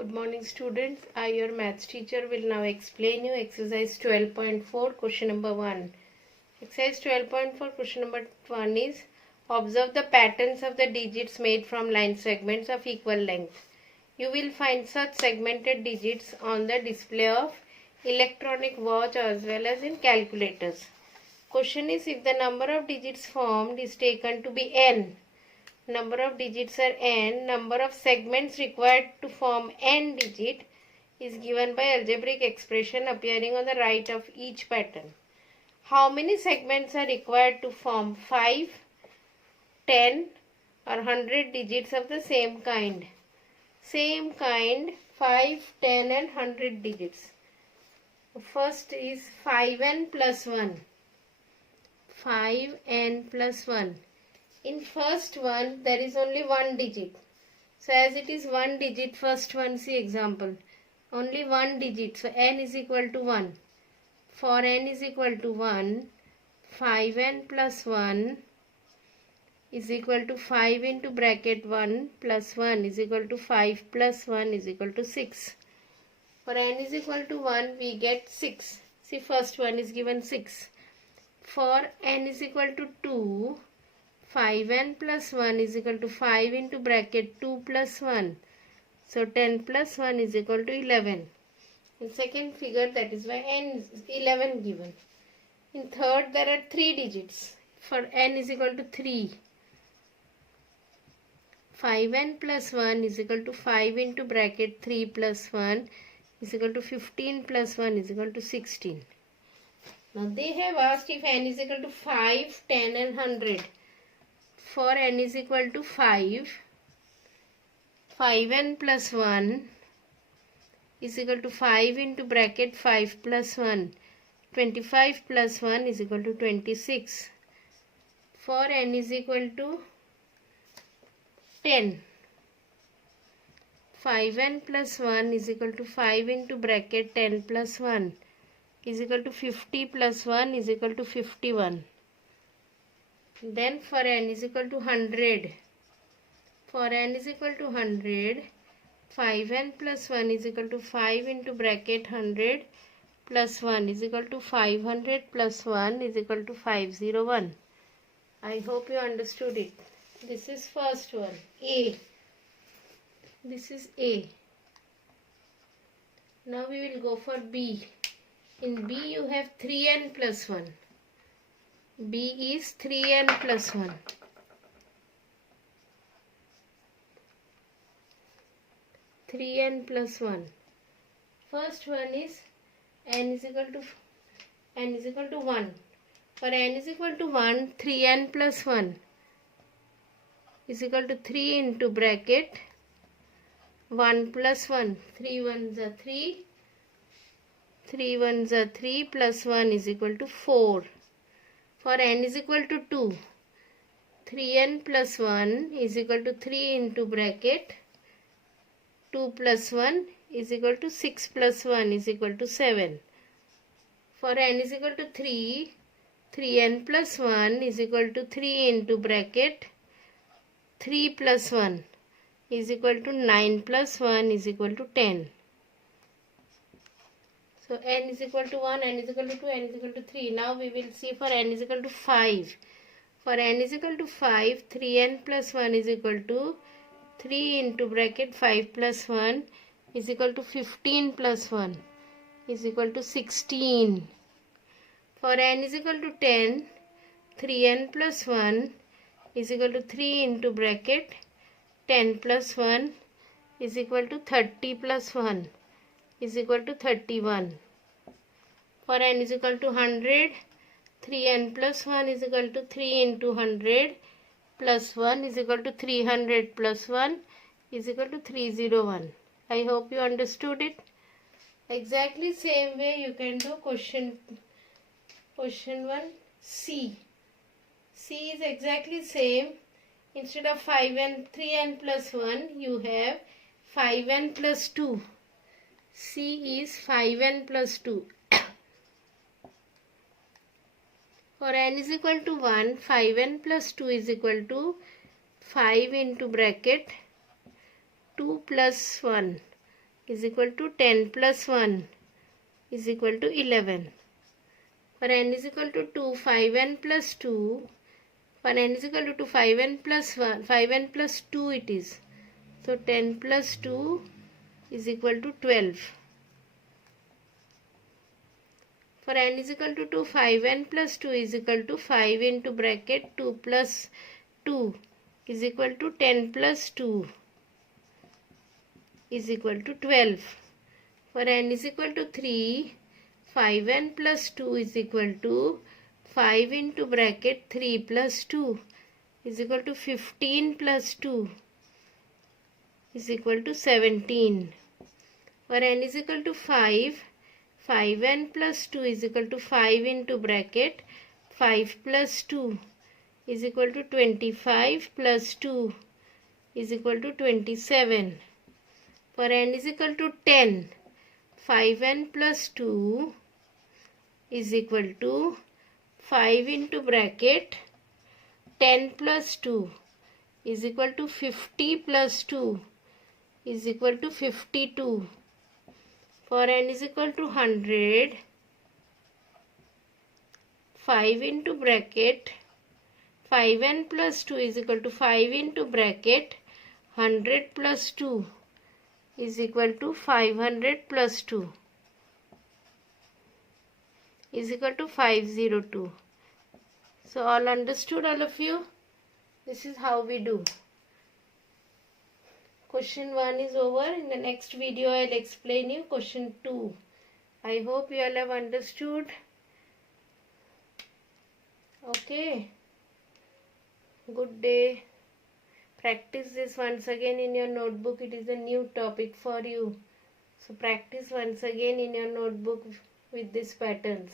Good morning students. I, your maths teacher, will now explain you exercise 12.4 question number 1. Exercise 12.4 question number 1 is observe the patterns of the digits made from line segments of equal length. You will find such segmented digits on the display of electronic watch as well as in calculators. Question is if the number of digits formed is taken to be n. Number of digits are n. Number of segments required to form n digit is given by algebraic expression appearing on the right of each pattern. How many segments are required to form 5, 10 or 100 digits of the same kind? Same kind, 5, 10 and 100 digits. First is 5n plus 1. 5n plus 1. In first one, there is only one digit. So, as it is one digit, first one, see example. Only one digit. So, n is equal to 1. For n is equal to 1, 5n plus 1 is equal to 5 into bracket 1 plus 1 is equal to 5 plus 1 is equal to 6. For n is equal to 1, we get 6. See, first one is given 6. For n is equal to 2, 5n plus 1 is equal to 5 into bracket 2 plus 1. So 10 plus 1 is equal to 11. In second figure, that is why n is 11 given. In third, there are 3 digits. For n is equal to 3. 5n plus 1 is equal to 5 into bracket 3 plus 1 is equal to 15 plus 1 is equal to 16. Now they have asked if n is equal to 5, 10 and 100. For n is equal to 5, 5n plus 1 is equal to 5 into bracket 5 plus 1. 25 plus 1 is equal to 26. For n is equal to 10. 5n plus 1 is equal to 5 into bracket 10 plus 1 is equal to 50 plus 1 is equal to 51. Then for n is equal to 100. For n is equal to 100, 5n plus 1 is equal to 5 into bracket 100 plus 1 is equal to 500 plus 1 is equal to 501. I hope you understood it. This is first one, A. This is A. Now we will go for B. In B you have 3n plus 1. B is 3n plus 1. 3n plus 1. First one is n is equal to 1. For n is equal to 1, 3n plus 1 is equal to 3 into bracket 1 plus 1. 3 ones are 3. 3 ones are 3 plus 1 is equal to 4. For n is equal to 2, 3n plus 1 is equal to 3 into bracket 2 plus 1 is equal to 6 plus 1 is equal to 7. For n is equal to 3, 3n plus 1 is equal to 3 into bracket 3 plus 1 is equal to 9 plus 1 is equal to 10. So n is equal to 1, n is equal to 2, n is equal to 3. Now we will see for n is equal to 5. For n is equal to 5, 3n plus 1 is equal to 3 into bracket 5 plus 1 is equal to 15 plus 1 is equal to 16. For n is equal to 10, 3n plus 1 is equal to 3 into bracket 10 plus 1 is equal to 30 plus 1 is equal to 31. For n is equal to 100, 3n plus 1 is equal to 3 into 100 plus 1 is equal to 300 plus 1 is equal to 301. I hope you understood it. Exactly same way you can do question 1, C. C is exactly same. Instead of 3n plus 1, you have 5n plus 2. C is 5n plus 2. For n is equal to 1, 5n plus 2 is equal to 5 into bracket 2 plus 1 is equal to 10 plus 1 is equal to 11. For n is equal to 2, 5n plus 2. For n is equal to 2, 5n plus 1, 5n plus 2 it is. So 10 plus 2 is equal to 12. For n is equal to 2, 5n plus 2 is equal to 5 into bracket 2 plus 2 is equal to 10 plus 2 is equal to 12. For n is equal to 3, 5n plus 2 is equal to 5 into bracket 3 plus 2 is equal to 15 plus 2 is equal to 17. For n is equal to 5, 5n plus 2 is equal to 5 into bracket 5 plus 2 is equal to 25 plus 2 is equal to 27. For n is equal to 10, 5n plus 2 is equal to 5 into bracket 10 plus 2 is equal to 50 plus 2 is equal to 52. For n is equal to 100, 5 into bracket 5n plus 2 is equal to 5 into bracket 100 plus 2 is equal to 500 plus 2 is equal to 502. So all understood, all of you? This is how we do. Question 1 is over. In the next video I will explain you question 2. I hope you all have understood. Okay. Good day. Practice this once again in your notebook. It is a new topic for you. So practice once again in your notebook with these patterns.